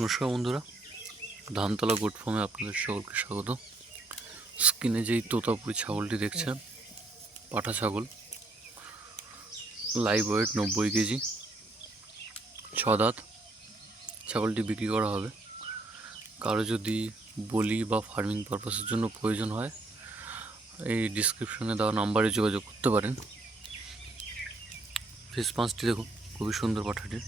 নমস্কার বন্ধুরা, ধানতলা গোট ফার্মে আপনাদের সকলকে স্বাগত। স্কিনে যেই তোতাপুরি ছাগলটি দেখছেন, পাঠা ছাগল লাইভ ওয়েট নব্বই কেজি ছ দাঁত ছাগলটি বিক্রি করা হবে। কারও যদি বলি বা ফার্মিং পারপাসের জন্য প্রয়োজন হয়, এই ডিসক্রিপশনে দেওয়া নাম্বারে যোগাযোগ করতে পারেন। ফেস পাঁচটি দেখুন, খুবই সুন্দর পাঠাটির